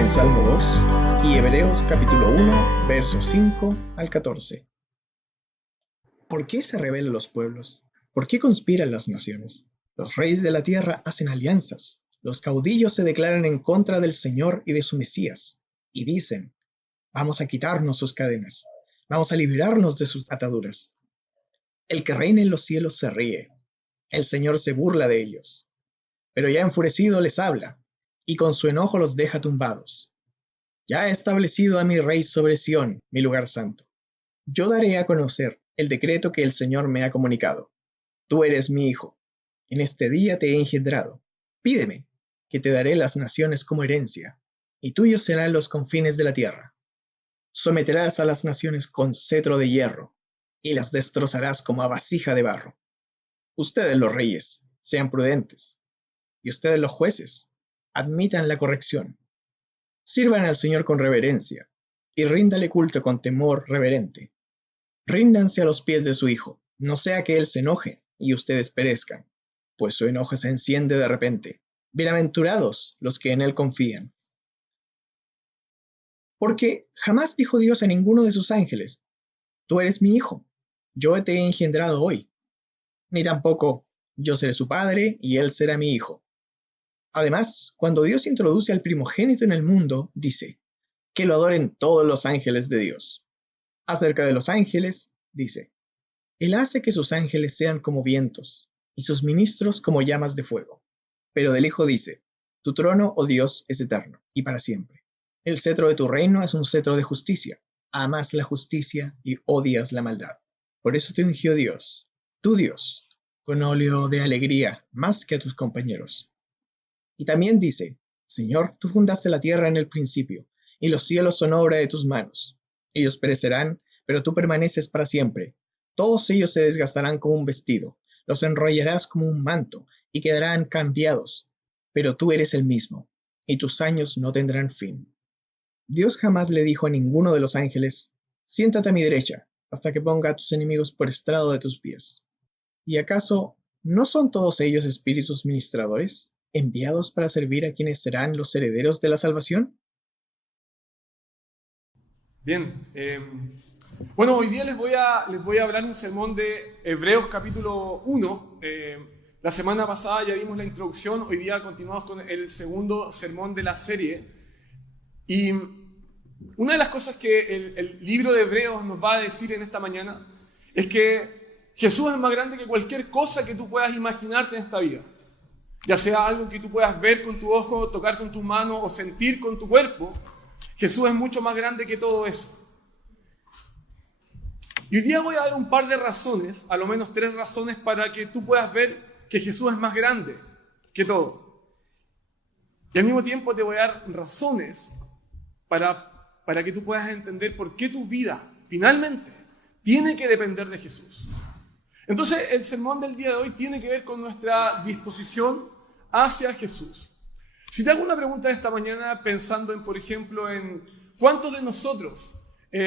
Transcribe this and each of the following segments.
en Salmo 2 y Hebreos capítulo 1, versos 5 al 14. ¿Por qué se rebelan los pueblos? ¿Por qué conspiran las naciones? Los reyes de la tierra hacen alianzas. Los caudillos se declaran en contra del Señor y de su Mesías, y dicen: vamos a quitarnos sus cadenas, vamos a librarnos de sus ataduras. El que reina en los cielos se ríe, el Señor se burla de ellos, pero ya enfurecido les habla, y con su enojo los deja tumbados. Ya he establecido a mi rey sobre Sión, mi lugar santo. Yo daré a conocer el decreto que el Señor me ha comunicado. Tú eres mi hijo, en este día te he engendrado. Pídeme, que te daré las naciones como herencia, y tuyos serán los confines de la tierra. Someterás a las naciones con cetro de hierro, y las destrozarás como a vasija de barro. Ustedes los reyes, sean prudentes, y ustedes los jueces, admitan la corrección. Sirvan al Señor con reverencia, y ríndale culto con temor reverente. Ríndanse a los pies de su Hijo, no sea que Él se enoje y ustedes perezcan, pues su enojo se enciende de repente. Bienaventurados los que en Él confían. Porque jamás dijo Dios a ninguno de sus ángeles: tú eres mi hijo, yo te he engendrado hoy. Ni tampoco: yo seré su padre y él será mi hijo. Además, cuando Dios introduce al primogénito en el mundo, dice: que lo adoren todos los ángeles de Dios. Acerca de los ángeles, dice: Él hace que sus ángeles sean como vientos, y sus ministros como llamas de fuego. Pero del Hijo dice: tu trono, oh Dios, es eterno, y para siempre. El cetro de tu reino es un cetro de justicia. Amas la justicia y odias la maldad. Por eso te ungió Dios, tu Dios, con óleo de alegría, más que a tus compañeros. Y también dice: Señor, tú fundaste la tierra en el principio, y los cielos son obra de tus manos. Ellos perecerán, pero tú permaneces para siempre. Todos ellos se desgastarán como un vestido, los enrollarás como un manto, y quedarán cambiados. Pero tú eres el mismo, y tus años no tendrán fin. Dios jamás le dijo a ninguno de los ángeles: siéntate a mi derecha, hasta que ponga a tus enemigos por estrado de tus pies. ¿Y acaso no son todos ellos espíritus ministradores, enviados para servir a quienes serán los herederos de la salvación? Bien, bueno, hoy día les voy a hablar un sermón de Hebreos capítulo 1. La semana pasada ya vimos la introducción, hoy día continuamos con el segundo sermón de la serie. Y una de las cosas que el libro de Hebreos nos va a decir en esta mañana es que Jesús es más grande que cualquier cosa que tú puedas imaginarte en esta vida. Ya sea algo que tú puedas ver con tu ojo, tocar con tu mano o sentir con tu cuerpo, Jesús es mucho más grande que todo eso. Y hoy día voy a dar un par de razones, a lo menos 3 razones, para que tú puedas ver que Jesús es más grande que todo. Y al mismo tiempo te voy a dar razones para que tú puedas entender por qué tu vida, finalmente, tiene que depender de Jesús. Entonces, el sermón del día de hoy tiene que ver con nuestra disposición hacia Jesús. Si te hago una pregunta esta mañana pensando en, por ejemplo, en ¿cuántos de nosotros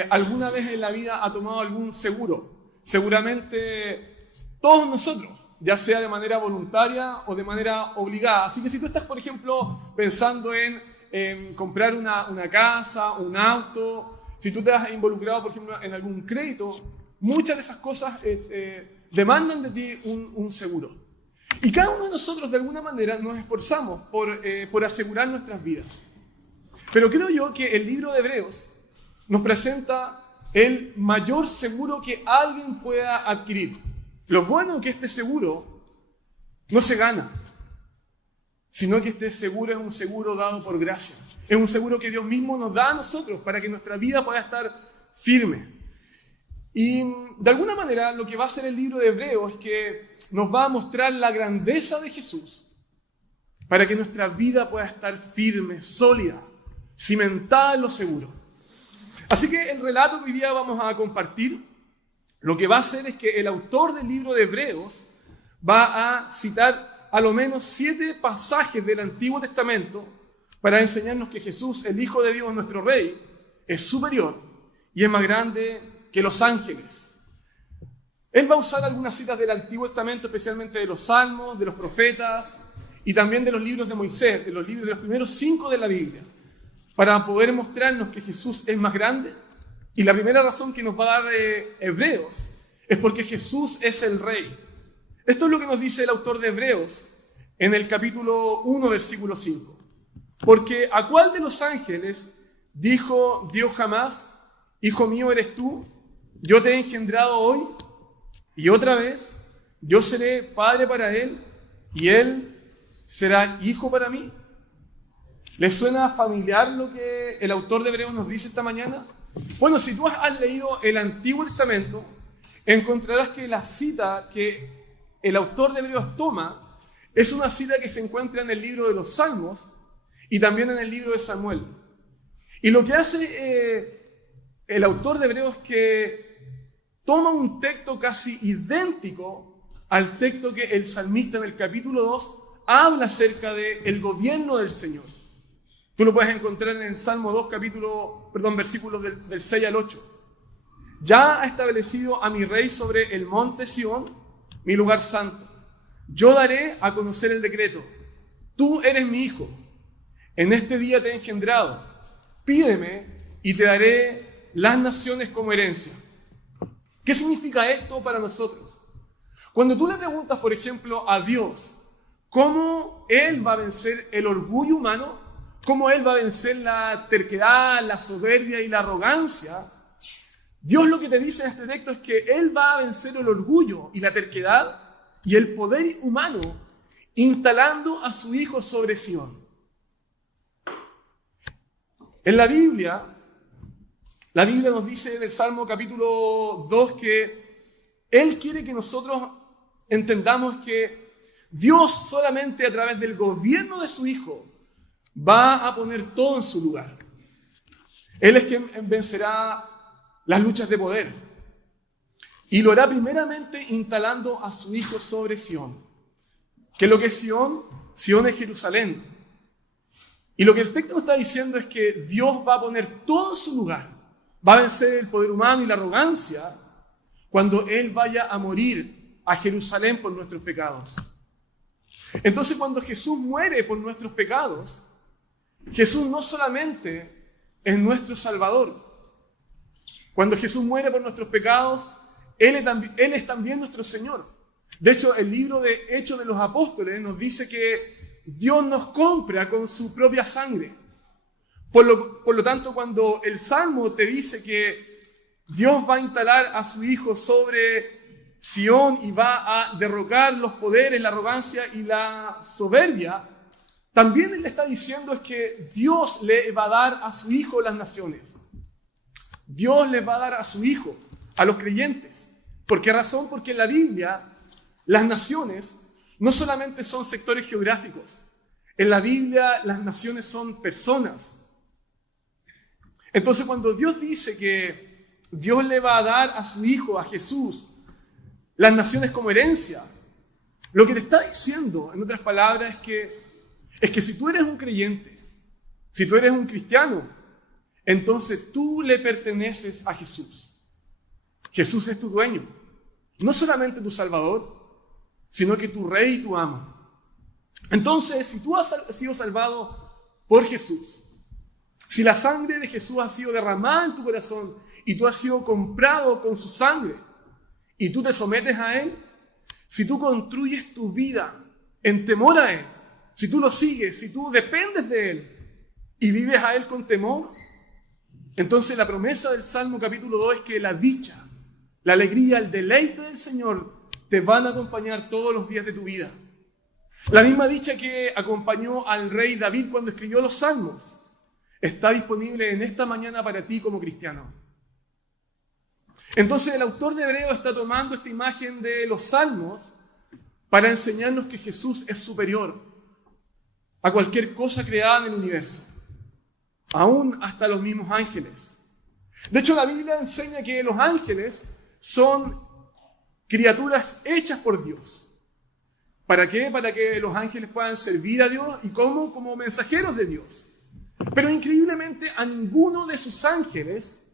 alguna vez en la vida ha tomado algún seguro? Seguramente todos nosotros, ya sea de manera voluntaria o de manera obligada. Así que si tú estás, por ejemplo, pensando en comprar una casa, un auto, si tú te has involucrado, por ejemplo, en algún crédito, muchas de esas cosas demandan de ti un seguro. Y cada uno de nosotros, de alguna manera, nos esforzamos por asegurar nuestras vidas. Pero creo yo que el libro de Hebreos nos presenta el mayor seguro que alguien pueda adquirir. Lo bueno es que este seguro no se gana, sino que este seguro es un seguro dado por gracia. Es un seguro que Dios mismo nos da a nosotros para que nuestra vida pueda estar firme. Y de alguna manera lo que va a hacer el libro de Hebreos es que nos va a mostrar la grandeza de Jesús para que nuestra vida pueda estar firme, sólida, cimentada en lo seguro. Así que el relato que hoy día vamos a compartir, lo que va a hacer es que el autor del libro de Hebreos va a citar a lo menos 7 pasajes del Antiguo Testamento para enseñarnos que Jesús, el Hijo de Dios, nuestro Rey, es superior y es más grande que los ángeles. Él va a usar algunas citas del Antiguo Testamento, especialmente de los Salmos, de los profetas y también de los libros de Moisés, de los primeros 5 de la Biblia. para poder mostrarnos que Jesús es más grande. Y la primera razón que nos va a dar Hebreos es porque Jesús es el Rey. Esto es lo que nos dice el autor de Hebreos en el capítulo 1, versículo 5. Porque ¿a cuál de los ángeles dijo Dios jamás, hijo mío eres tú, yo te he engendrado hoy, y otra vez yo seré padre para él, y él será hijo para mí? ¿Les suena familiar lo que el autor de Hebreos nos dice esta mañana? Bueno, si tú has leído el Antiguo Testamento, encontrarás que la cita que el autor de Hebreos toma es una cita que se encuentra en el libro de los Salmos y también en el libro de Samuel. Y lo que hace el autor de Hebreos es que toma un texto casi idéntico al texto que el salmista en el capítulo 2 habla acerca del gobierno del Señor. Tú lo puedes encontrar en el Salmo 2, versículos del 6 al 8. Ya ha establecido a mi rey sobre el monte Sión, mi lugar santo. Yo daré a conocer el decreto. Tú eres mi hijo. En este día te he engendrado. Pídeme y te daré las naciones como herencia. ¿Qué significa esto para nosotros? Cuando tú le preguntas, por ejemplo, a Dios, ¿cómo Él va a vencer el orgullo humano? ¿Cómo Él va a vencer la terquedad, la soberbia y la arrogancia? Dios lo que te dice en este texto es que Él va a vencer el orgullo y la terquedad y el poder humano instalando a su Hijo sobre Sión. En la Biblia nos dice en el Salmo capítulo 2 que Él quiere que nosotros entendamos que Dios solamente a través del gobierno de su Hijo va a poner todo en su lugar. Él es quien vencerá las luchas de poder. Y lo hará primeramente instalando a su Hijo sobre Sión. ¿Qué es lo que es Sión? Sión es Jerusalén. Y lo que el texto nos está diciendo es que Dios va a poner todo en su lugar. Va a vencer el poder humano y la arrogancia cuando Él vaya a morir a Jerusalén por nuestros pecados. Entonces, cuando Jesús muere por nuestros pecados, Jesús no solamente es nuestro Salvador. Cuando Jesús muere por nuestros pecados, Él es también nuestro Señor. De hecho, el libro de Hechos de los Apóstoles nos dice que Dios nos compra con su propia sangre. Por lo tanto, cuando el Salmo te dice que Dios va a instalar a su Hijo sobre Sión y va a derrocar los poderes, la arrogancia y la soberbia, también Él le está diciendo es que Dios le va a dar a su Hijo las naciones. Dios les va a dar a su Hijo, a los creyentes. ¿Por qué razón? Porque en la Biblia las naciones no solamente son sectores geográficos. En la Biblia las naciones son personas. Entonces, cuando Dios dice que Dios le va a dar a su Hijo, a Jesús, las naciones como herencia, lo que te está diciendo, en otras palabras, es que si tú eres un creyente, si tú eres un cristiano, entonces tú le perteneces a Jesús. Jesús es tu dueño, no solamente tu Salvador, sino que tu Rey y tu amo. Entonces, si tú has sido salvado por Jesús, si la sangre de Jesús ha sido derramada en tu corazón y tú has sido comprado con su sangre y tú te sometes a Él, si tú construyes tu vida en temor a Él, si tú lo sigues, si tú dependes de Él y vives a Él con temor, entonces la promesa del Salmo capítulo 2 es que la dicha, la alegría, el deleite del Señor te van a acompañar todos los días de tu vida. La misma dicha que acompañó al rey David cuando escribió los Salmos está disponible en esta mañana para ti como cristiano. Entonces el autor de Hebreos está tomando esta imagen de los Salmos para enseñarnos que Jesús es superior a cualquier cosa creada en el universo, aún hasta los mismos ángeles. De hecho, la Biblia enseña que los ángeles son criaturas hechas por Dios. ¿Para qué? Para que los ángeles puedan servir a Dios y como mensajeros de Dios. Pero increíblemente a ninguno de sus ángeles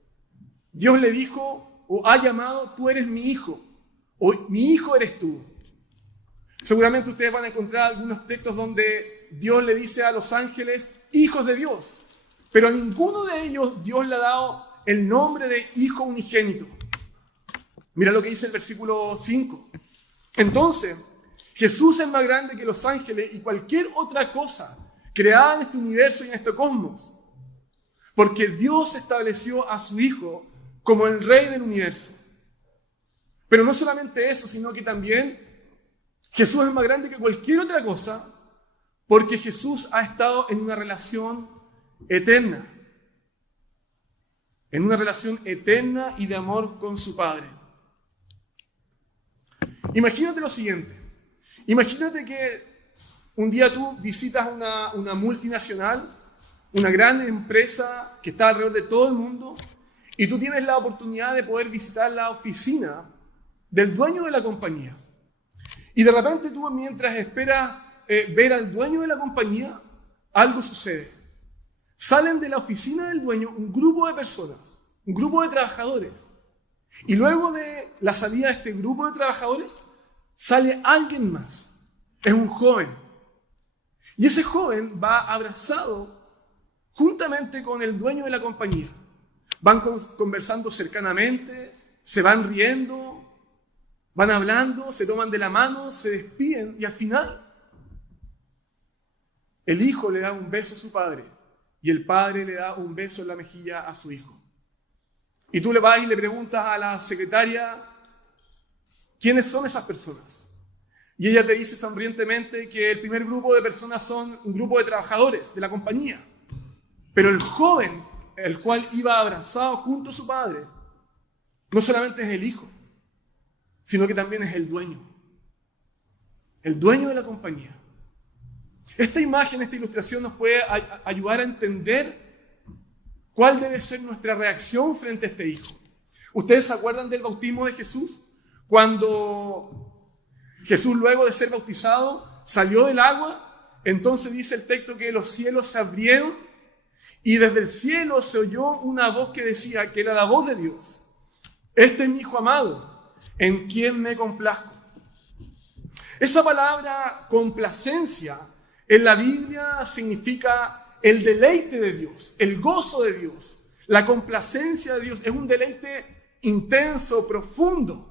Dios le dijo o ha llamado, tú eres mi hijo, o mi hijo eres tú. Seguramente ustedes van a encontrar algunos textos donde Dios le dice a los ángeles, hijos de Dios. pero a ninguno de ellos Dios le ha dado el nombre de Hijo unigénito. Mira lo que dice el versículo 5. Entonces, Jesús es más grande que los ángeles y cualquier otra cosa creada en este universo y en este cosmos, porque Dios estableció a su Hijo como el Rey del universo. Pero no solamente eso, sino que también Jesús es más grande que cualquier otra cosa, porque Jesús ha estado en una relación eterna. En una relación eterna y de amor con su Padre. Imagínate lo siguiente. Imagínate que un día tú visitas una multinacional, una gran empresa que está alrededor de todo el mundo, y tú tienes la oportunidad de poder visitar la oficina del dueño de la compañía. Y de repente tú, mientras esperas ver al dueño de la compañía, algo sucede. Salen de la oficina del dueño un grupo de personas, un grupo de trabajadores. Y luego de la salida de este grupo de trabajadores, sale alguien más. Es un joven. Y ese joven va abrazado juntamente con el dueño de la compañía. Van conversando cercanamente, se van riendo, van hablando, se toman de la mano, se despiden y al final el hijo le da un beso a su padre y el padre le da un beso en la mejilla a su hijo. Y tú le vas y le preguntas a la secretaria, ¿quiénes son esas personas? Y ella te dice sonrientemente que el primer grupo de personas son un grupo de trabajadores de la compañía. Pero el joven, el cual iba abrazado junto a su padre, no solamente es el hijo, sino que también es el dueño de la compañía. Esta imagen, esta ilustración nos puede ayudar a entender cuál debe ser nuestra reacción frente a este hijo. ¿Ustedes se acuerdan del bautismo de Jesús? Cuando Jesús, luego de ser bautizado, salió del agua, entonces dice el texto que los cielos se abrieron y desde el cielo se oyó una voz que decía que era la voz de Dios. Este es mi hijo amado, en quien me complazco. Esa palabra complacencia en la Biblia significa el deleite de Dios, el gozo de Dios. La complacencia de Dios es un deleite intenso, profundo.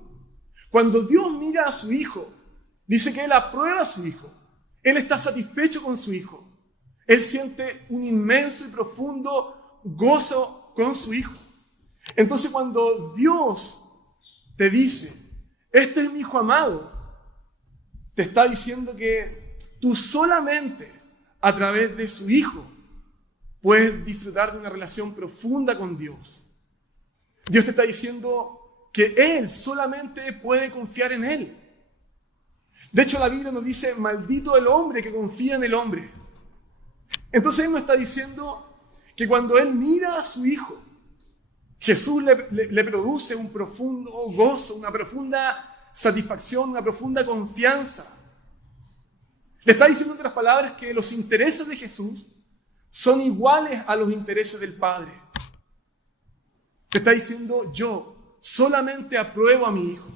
Cuando Dios mira a su hijo, dice que Él aprueba a su hijo. Él está satisfecho con su hijo. Él siente un inmenso y profundo gozo con su hijo. Entonces cuando Dios te dice, este es mi hijo amado, te está diciendo que tú solamente a través de su hijo puedes disfrutar de una relación profunda con Dios. Dios te está diciendo que Él solamente puede confiar en Él. De hecho, la Biblia nos dice, maldito el hombre que confía en el hombre. Entonces Él nos está diciendo que cuando Él mira a su hijo, Jesús le produce un profundo gozo, una profunda satisfacción, una profunda confianza. Le está diciendo en otras palabras que los intereses de Jesús son iguales a los intereses del Padre. Te está diciendo, yo solamente apruebo a mi hijo.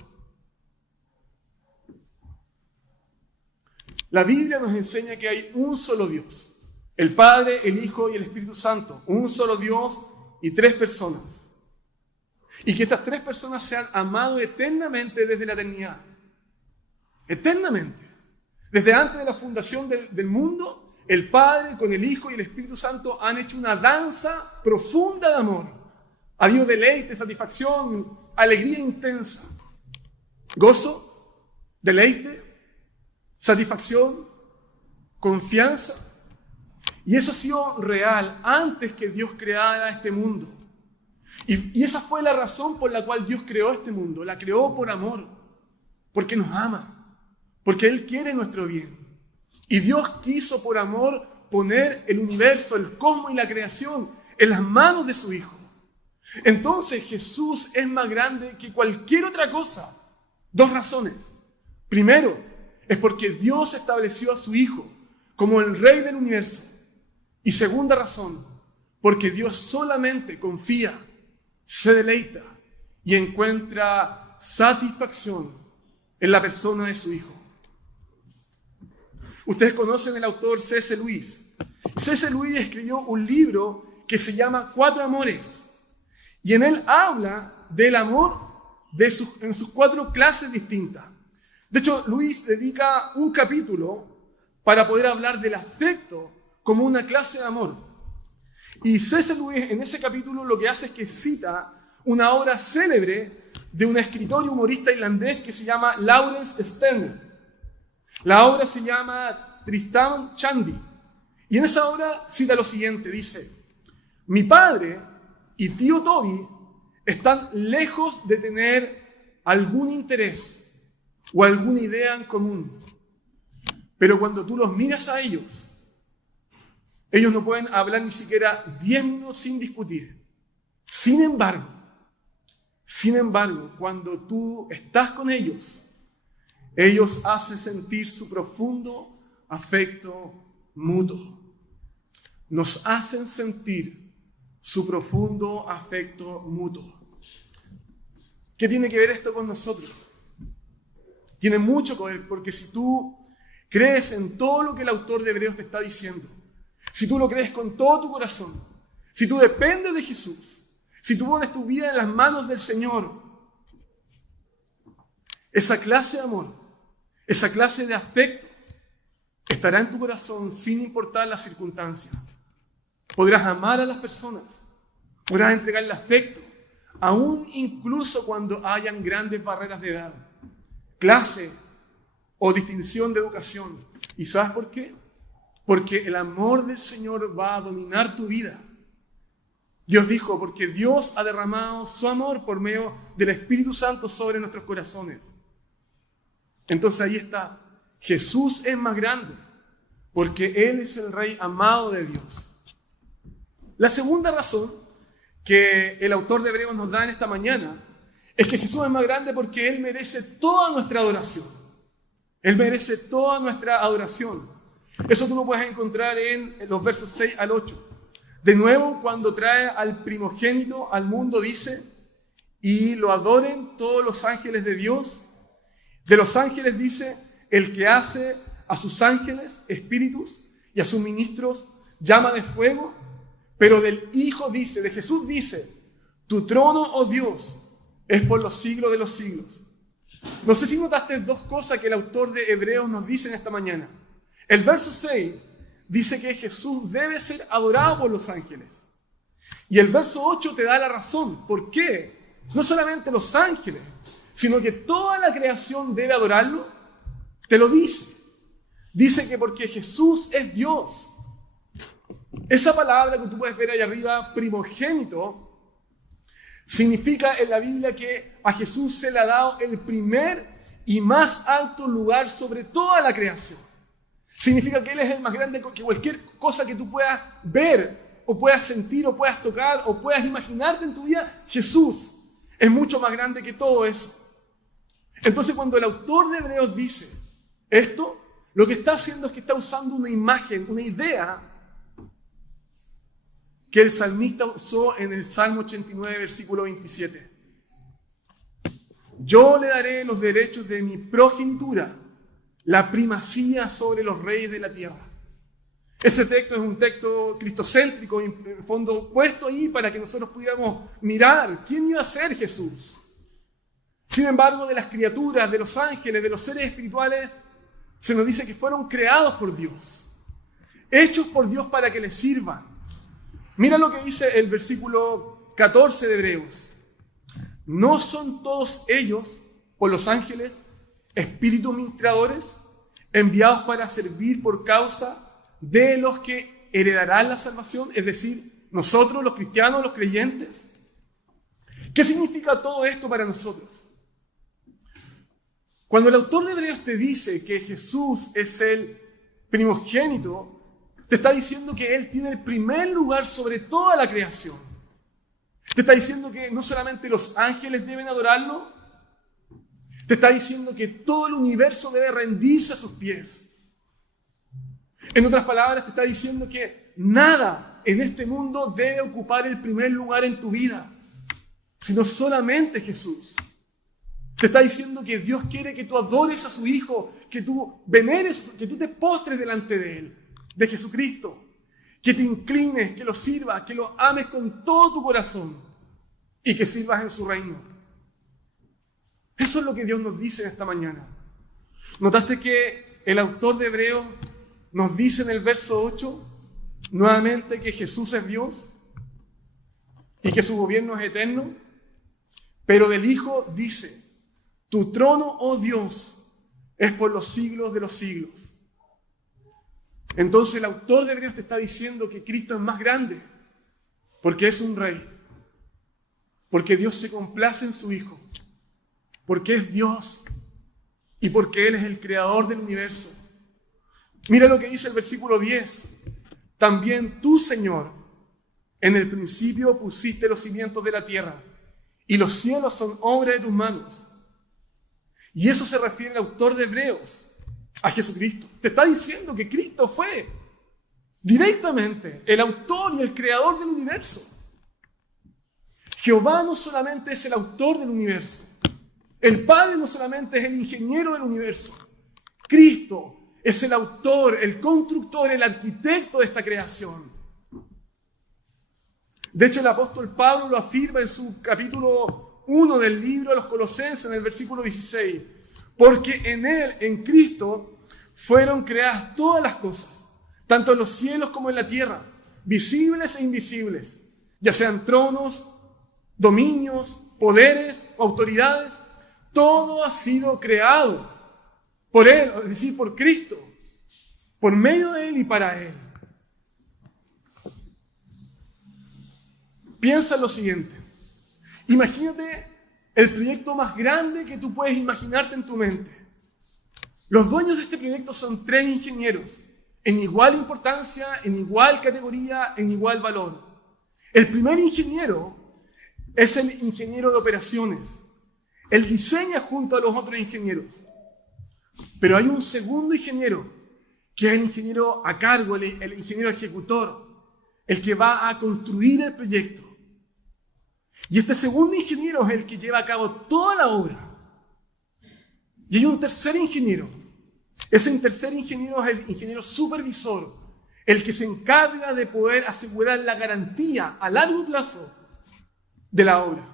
La Biblia nos enseña que hay un solo Dios, el Padre, el Hijo y el Espíritu Santo, un solo Dios y tres personas. Y que estas tres personas se han amado eternamente desde la eternidad. Eternamente. Desde antes de la fundación del mundo, el Padre con el Hijo y el Espíritu Santo han hecho una danza profunda de amor. Ha habido deleite, satisfacción, alegría intensa. Gozo, deleite, satisfacción, confianza. Y eso ha sido real antes que Dios creara este mundo. Y esa fue la razón por la cual Dios creó este mundo. La creó por amor, porque nos ama. Porque Él quiere nuestro bien. Y Dios quiso por amor poner el universo, el cosmos y la creación en las manos de su Hijo. Entonces Jesús es más grande que cualquier otra cosa. Dos razones. Primero, es porque Dios estableció a su Hijo como el Rey del universo. Y segunda razón, porque Dios solamente confía, se deleita y encuentra satisfacción en la persona de su Hijo. Ustedes conocen al autor C.S. Lewis. C.S. Lewis escribió un libro que se llama Cuatro Amores. Y en él habla del amor en sus cuatro clases distintas. De hecho, Luis dedica un capítulo para poder hablar del afecto como una clase de amor. Y C.S. Lewis en ese capítulo lo que hace es que cita una obra célebre de un escritor y humorista irlandés que se llama Lawrence Sterne. La obra se llama Tristram Shandy. Y en esa obra cita lo siguiente, dice: mi padre y tío Toby están lejos de tener algún interés o alguna idea en común. Pero cuando tú los miras a ellos no pueden hablar ni siquiera 10 minutos sin discutir. Sin embargo, cuando tú estás con ellos hacen sentir su profundo afecto mutuo. Nos hacen sentir su profundo afecto mutuo. ¿Qué tiene que ver esto con nosotros? Tiene mucho que ver, porque si tú crees en todo lo que el autor de Hebreos te está diciendo, si tú lo crees con todo tu corazón, si tú dependes de Jesús, si tú pones tu vida en las manos del Señor, esa clase de amor, esa clase de afecto estará en tu corazón sin importar las circunstancias. Podrás amar a las personas, podrás entregarle afecto, aún incluso cuando hayan grandes barreras de edad, clase o distinción de educación. ¿Y sabes por qué? Porque el amor del Señor va a dominar tu vida. Dios dijo, porque Dios ha derramado su amor por medio del Espíritu Santo sobre nuestros corazones. Entonces ahí está. Jesús es más grande, porque Él es el Rey amado de Dios. La segunda razón que el autor de Hebreos nos da en esta mañana es que Jesús es más grande porque Él merece toda nuestra adoración. Él merece toda nuestra adoración. Eso tú lo puedes encontrar en los versos 6 al 8. De nuevo, cuando trae al primogénito al mundo, dice, y lo adoren todos los ángeles de Dios. De los ángeles dice, el que hace a sus ángeles espíritus y a sus ministros llama de fuego. Pero del Hijo dice, de Jesús dice, tu trono, oh Dios, es por los siglos de los siglos. No sé si notaste dos cosas que el autor de Hebreos nos dice en esta mañana. El verso 6 dice que Jesús debe ser adorado por los ángeles. Y el verso 8 te da la razón. ¿Por qué? No solamente los ángeles, sino que toda la creación debe adorarlo. Te lo dice. Dice que porque Jesús es Dios. Esa palabra que tú puedes ver ahí arriba, primogénito, significa en la Biblia que a Jesús se le ha dado el primer y más alto lugar sobre toda la creación. Significa que Él es el más grande que cualquier cosa que tú puedas ver, o puedas sentir, o puedas tocar, o puedas imaginarte en tu vida. Jesús es mucho más grande que todo eso. Entonces, cuando el autor de Hebreos dice esto, lo que está haciendo es que está usando una imagen, una idea que el salmista usó en el Salmo 89, versículo 27. Yo le daré los derechos de mi progenitura, la primacía sobre los reyes de la tierra. Ese texto es un texto cristocéntrico, en el fondo puesto ahí para que nosotros pudiéramos mirar quién iba a ser Jesús. Sin embargo, de las criaturas, de los ángeles, de los seres espirituales, se nos dice que fueron creados por Dios, hechos por Dios para que les sirvan. Mira lo que dice el versículo 14 de Hebreos. ¿No son todos ellos, por los ángeles, espíritus ministradores, enviados para servir por causa de los que heredarán la salvación? Es decir, nosotros, los cristianos, los creyentes. ¿Qué significa todo esto para nosotros? Cuando el autor de Hebreos te dice que Jesús es el primogénito, te está diciendo que Él tiene el primer lugar sobre toda la creación. Te está diciendo que no solamente los ángeles deben adorarlo, te está diciendo que todo el universo debe rendirse a sus pies. En otras palabras, te está diciendo que nada en este mundo debe ocupar el primer lugar en tu vida, sino solamente Jesús. Te está diciendo que Dios quiere que tú adores a su Hijo, que tú veneres, que tú te postres delante de Él, de Jesucristo. que te inclines, que lo sirvas, que lo ames con todo tu corazón y que sirvas en su reino. Eso es lo que Dios nos dice en esta mañana. ¿Notaste que el autor de Hebreos nos dice en el verso 8 nuevamente que Jesús es Dios y que su gobierno es eterno? Pero del Hijo dice: tu trono, oh Dios, es por los siglos de los siglos. Entonces el autor de Hebreos te está diciendo que Cristo es más grande porque es un rey, porque Dios se complace en su Hijo, porque es Dios y porque Él es el creador del universo. Mira lo que dice el versículo 10. También tú, Señor, en el principio pusiste los cimientos de la tierra y los cielos son obra de tus manos. Y eso se refiere al autor de Hebreos, a Jesucristo. Te está diciendo que Cristo fue directamente el autor y el creador del universo. Jehová no solamente es el autor del universo, el Padre no solamente es el ingeniero del universo, Cristo es el autor, el constructor, el arquitecto de esta creación. De hecho, el apóstol Pablo lo afirma en su capítulo 1 del libro de los Colosenses, en el versículo 16. Porque en Él, en Cristo, fueron creadas todas las cosas, tanto en los cielos como en la tierra, visibles e invisibles, ya sean tronos, dominios, poderes, autoridades. Todo ha sido creado por Él, es decir, por Cristo, por medio de Él y para Él. Piensa en lo siguiente. Imagínate el proyecto más grande que tú puedes imaginarte en tu mente. Los dueños de este proyecto son 3 ingenieros, en igual importancia, en igual categoría, en igual valor. El primer ingeniero es el ingeniero de operaciones. Él diseña junto a los otros ingenieros. Pero hay un segundo ingeniero, que es el ingeniero a cargo, el ingeniero ejecutor, el que va a construir el proyecto. Y este segundo ingeniero es el que lleva a cabo toda la obra. Y hay un tercer ingeniero. Ese tercer ingeniero es el ingeniero supervisor, el que se encarga de poder asegurar la garantía a largo plazo de la obra.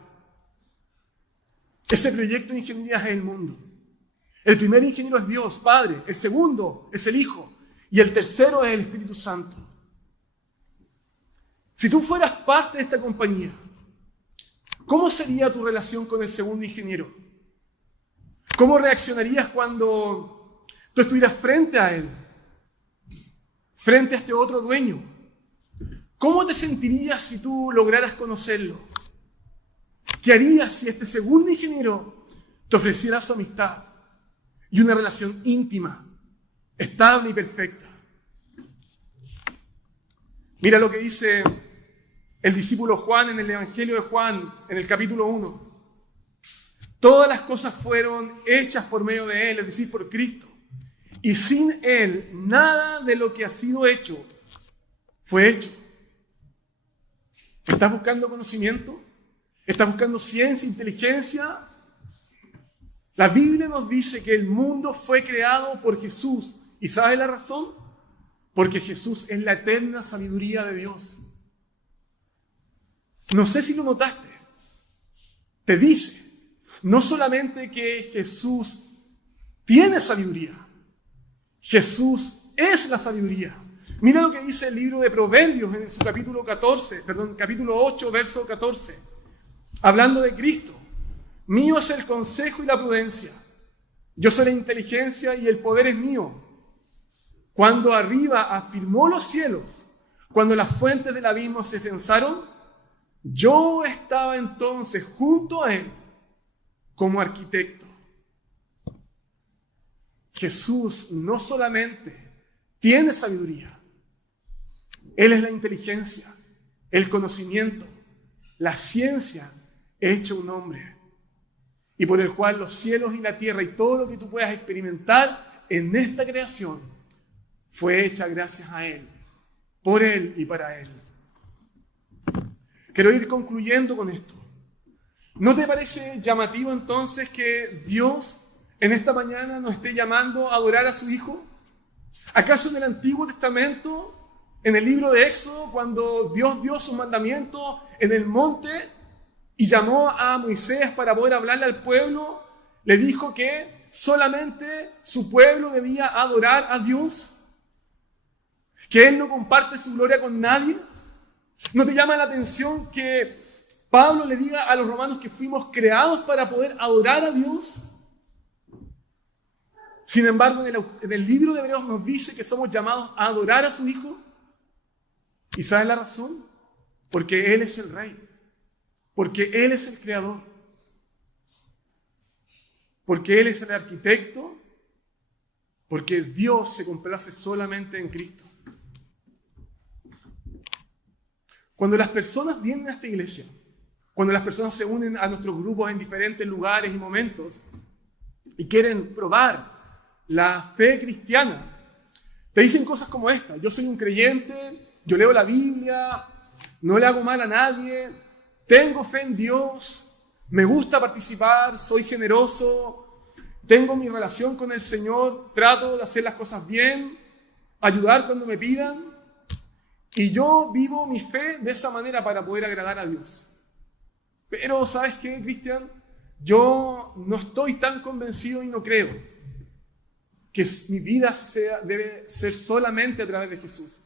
Ese proyecto de ingeniería es el mundo. El primer ingeniero es Dios, Padre. El segundo es el Hijo. Y el tercero es el Espíritu Santo. Si tú fueras parte de esta compañía, ¿cómo sería tu relación con el segundo ingeniero? ¿Cómo reaccionarías cuando tú estuvieras frente a él? Frente a este otro dueño. ¿Cómo te sentirías si tú lograras conocerlo? ¿Qué harías si este segundo ingeniero te ofreciera su amistad y una relación íntima, estable y perfecta? Mira lo que dice el discípulo Juan en el Evangelio de Juan, en el capítulo 1. Todas las cosas fueron hechas por medio de Él, es decir, por Cristo. Y sin Él, nada de lo que ha sido hecho fue hecho. ¿Estás buscando conocimiento? ¿Estás buscando ciencia, inteligencia? La Biblia nos dice que el mundo fue creado por Jesús. ¿Y sabes la razón? Porque Jesús es la eterna sabiduría de Dios. No sé si lo notaste. Te dice, no solamente que Jesús tiene sabiduría, Jesús es la sabiduría. Mira lo que dice el libro de Proverbios en su capítulo 8, verso 14. Hablando de Cristo. Mío es el consejo y la prudencia. Yo soy la inteligencia y el poder es mío. Cuando arriba afirmó los cielos, cuando las fuentes del abismo se censaron, yo estaba entonces junto a Él como arquitecto. Jesús no solamente tiene sabiduría, Él es la inteligencia, el conocimiento, la ciencia hecha un hombre, y por el cual los cielos y la tierra y todo lo que tú puedas experimentar en esta creación fue hecha gracias a Él, por Él y para Él. Quiero ir concluyendo con esto. ¿No te parece llamativo entonces que Dios en esta mañana nos esté llamando a adorar a su Hijo? ¿Acaso en el Antiguo Testamento en el libro de Éxodo, cuando Dios dio sus mandamientos en el monte y llamó a Moisés para poder hablarle al pueblo, le dijo que solamente su pueblo debía adorar a Dios, que Él no comparte su gloria con nadie. ¿No te llama la atención que Pablo le diga a los romanos que fuimos creados para poder adorar a Dios? Sin embargo, en el libro de Hebreos nos dice que somos llamados a adorar a su Hijo. ¿Y sabes la razón? Porque Él es el Rey. Porque Él es el Creador. Porque Él es el arquitecto. Porque Dios se complace solamente en Cristo. Cuando las personas vienen a esta iglesia, cuando las personas se unen a nuestros grupos en diferentes lugares y momentos y quieren probar la fe cristiana, te dicen cosas como esta: yo soy un creyente, yo leo la Biblia, no le hago mal a nadie, tengo fe en Dios, me gusta participar, soy generoso, tengo mi relación con el Señor, trato de hacer las cosas bien, ayudar cuando me pidan, y yo vivo mi fe de esa manera para poder agradar a Dios. Pero, ¿sabes qué, Cristian? Yo no estoy tan convencido y no creo que mi vida debe ser solamente a través de Jesús.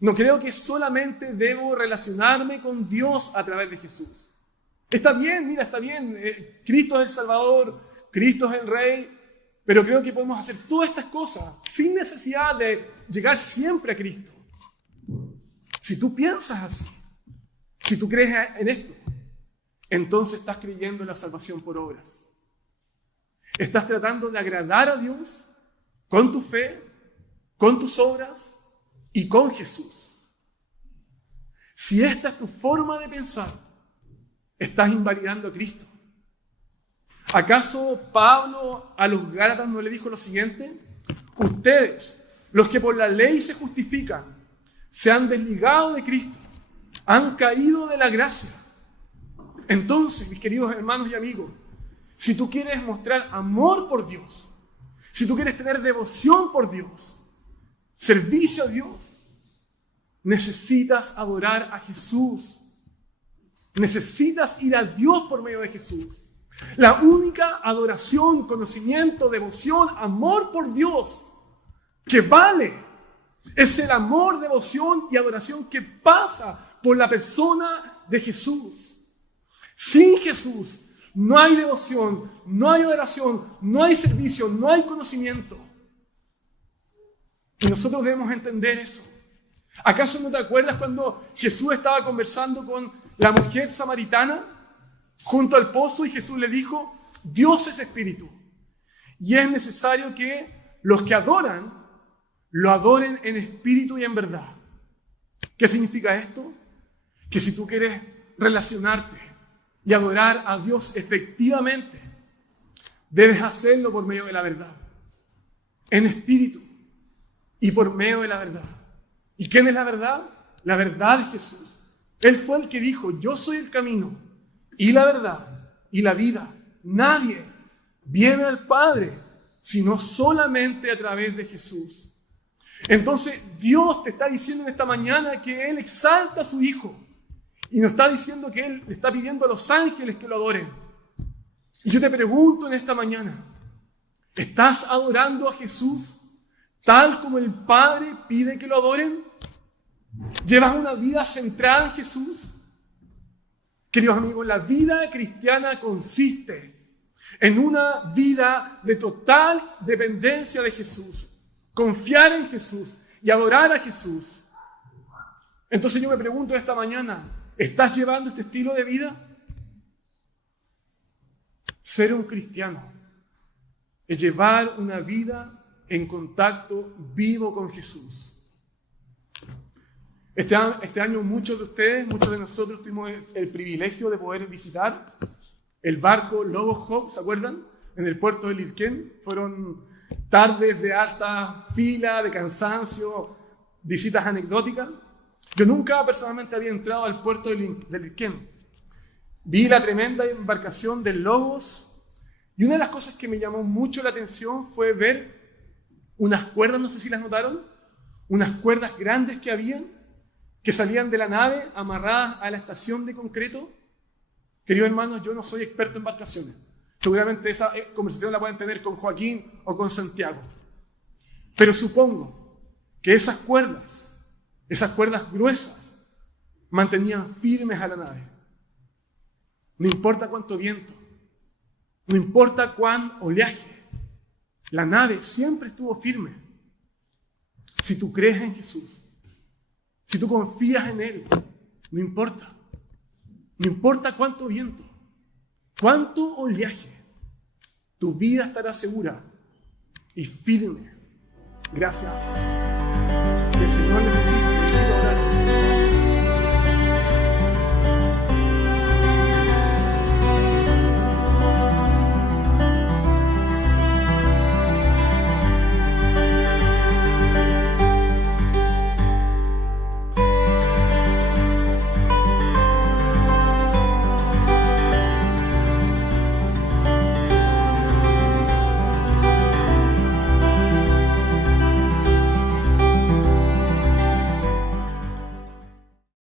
No creo que solamente debo relacionarme con Dios a través de Jesús. Está bien, mira, está bien. Cristo es el Salvador, Cristo es el Rey, pero creo que podemos hacer todas estas cosas sin necesidad de llegar siempre a Cristo. Si tú piensas así, si tú crees en esto, entonces estás creyendo en la salvación por obras. Estás tratando de agradar a Dios con tu fe, con tus obras y con Jesús. Si esta es tu forma de pensar, estás invalidando a Cristo. ¿Acaso Pablo a los Gálatas no le dijo lo siguiente? Ustedes, los que por la ley se justifican, se han desligado de Cristo, han caído de la gracia. Entonces, mis queridos hermanos y amigos, si tú quieres mostrar amor por Dios, si tú quieres tener devoción por Dios, servicio a Dios, necesitas adorar a Jesús. Necesitas ir a Dios por medio de Jesús. La única adoración, conocimiento, devoción, amor por Dios que vale es el amor, devoción y adoración que pasa por la persona de Jesús. Sin Jesús no hay devoción, no hay adoración, no hay servicio, no hay conocimiento. Y nosotros debemos entender eso. ¿Acaso no te acuerdas cuando Jesús estaba conversando con la mujer samaritana junto al pozo y Jesús le dijo: Dios es espíritu y es necesario que los que adoran lo adoren en espíritu y en verdad? ¿Qué significa esto? Que si tú quieres relacionarte y adorar a Dios efectivamente, debes hacerlo por medio de la verdad, en espíritu y por medio de la verdad. ¿Y quién es la verdad? La verdad de Jesús. Él fue el que dijo: yo soy el camino y la verdad y la vida. Nadie viene al Padre sino solamente a través de Jesús. Entonces Dios te está diciendo en esta mañana que Él exalta a su Hijo y nos está diciendo que Él le está pidiendo a los ángeles que lo adoren. Y yo te pregunto en esta mañana, ¿estás adorando a Jesús tal como el Padre pide que lo adoren? ¿Llevas una vida centrada en Jesús? Queridos amigos, la vida cristiana consiste en una vida de total dependencia de Jesús, confiar en Jesús y adorar a Jesús. Entonces yo me pregunto esta mañana, ¿estás llevando este estilo de vida? Ser un cristiano es llevar una vida en contacto vivo con Jesús. Este año muchos de ustedes, muchos de nosotros tuvimos el privilegio de poder visitar el barco Logos Hope, ¿se acuerdan? En el puerto de Lilquén. Fueron tardes de alta fila, de cansancio, visitas anecdóticas. Yo nunca personalmente había entrado al puerto de Lilquén. Vi la tremenda embarcación del Logos y una de las cosas que me llamó mucho la atención fue ver unas cuerdas, no sé si las notaron, unas cuerdas grandes que habían, que salían de la nave amarradas a la estación de concreto. Queridos hermanos, yo no soy experto en embarcaciones. Seguramente esa conversación la pueden tener con Joaquín o con Santiago. Pero supongo que esas cuerdas gruesas, mantenían firmes a la nave. No importa cuánto viento, no importa cuán oleaje, la nave siempre estuvo firme. Si tú crees en Jesús, si tú confías en Él, no importa. No importa cuánto viento, cuánto oleaje, tu vida estará segura y firme. Gracias a Dios. Que el Señor le bendiga.